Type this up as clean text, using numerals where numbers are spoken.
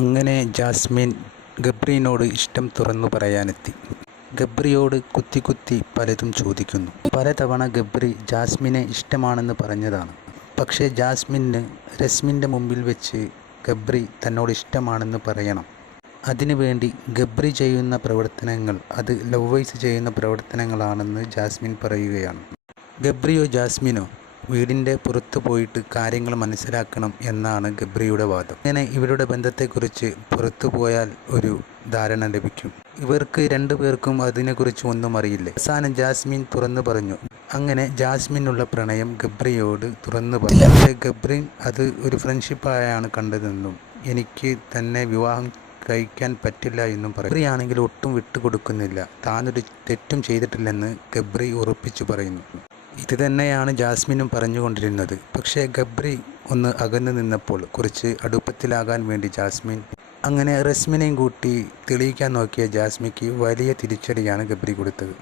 അങ്ങനെ ജാസ്മിൻ ഗബ്രിയോട് ഇഷ്ടം തുറന്നു പറയാനെത്തി. ഗബ്രിയോട് കുത്തി കുത്തി പലതും ചോദിക്കുന്നു. പലതവണ ഗബ്രി ജാസ്മിനെ ഇഷ്ടമാണെന്ന് പറഞ്ഞതാണ്. പക്ഷേ ജാസ്മിന് റസ്മിൻ്റെ മുമ്പിൽ വെച്ച് ഗബ്രി തന്നോട് ഇഷ്ടമാണെന്ന് പറയണം. അതിനുവേണ്ടി ഗബ്രി ചെയ്യുന്ന പ്രവർത്തനങ്ങൾ അത് ലവ്വൈസ് ചെയ്യുന്ന പ്രവർത്തനങ്ങളാണെന്ന് ജാസ്മിൻ പറയുകയാണ്. ഗബ്രിയോ ജാസ്മിനോ വീടിൻ്റെ പുറത്തു പോയിട്ട് കാര്യങ്ങൾ മനസ്സിലാക്കണം എന്നാണ് ഗബ്രിയുടെ വാദം. അങ്ങനെ ഇവരുടെ ബന്ധത്തെക്കുറിച്ച് പുറത്തു പോയാൽ ഒരു ധാരണ ലഭിക്കും. ഇവർക്ക് രണ്ടുപേർക്കും അതിനെക്കുറിച്ച് ഒന്നും അറിയില്ല. അവസാനം ജാസ്മിൻ തുറന്നു പറഞ്ഞു. അങ്ങനെ ജാസ്മിനുള്ള പ്രണയം ഗബ്രിയോട് തുറന്നു പറഞ്ഞു. പക്ഷേ ഗബ്രി അത് ഒരു ഫ്രണ്ട്ഷിപ്പായാണ് കണ്ടതെന്നും എനിക്ക് തന്നെ വിവാഹം കഴിക്കാൻ പറ്റില്ല എന്നും പറയും. ഗബ്രി ആണെങ്കിൽ ഒട്ടും വിട്ടുകൊടുക്കുന്നില്ല. താനൊരു തെറ്റും ചെയ്തിട്ടില്ലെന്ന് ഗബ്രി ഉറപ്പിച്ചു പറയുന്നു. ഇത് തന്നെയാണ് ജാസ്മിനും പറഞ്ഞുകൊണ്ടിരുന്നത്. പക്ഷേ ഗബ്രി ഒന്ന് അകന്നു നിന്നപ്പോൾ കുറച്ച് അടുപ്പത്തിലാകാൻ വേണ്ടി ജാസ്മിൻ അങ്ങനെ റസ്മിനെയും കൂട്ടി തെളിയിക്കാൻ നോക്കിയ ജാസ്മിക്ക് വലിയ തിരിച്ചടിയാണ് ഗബ്രി കൊടുത്തത്.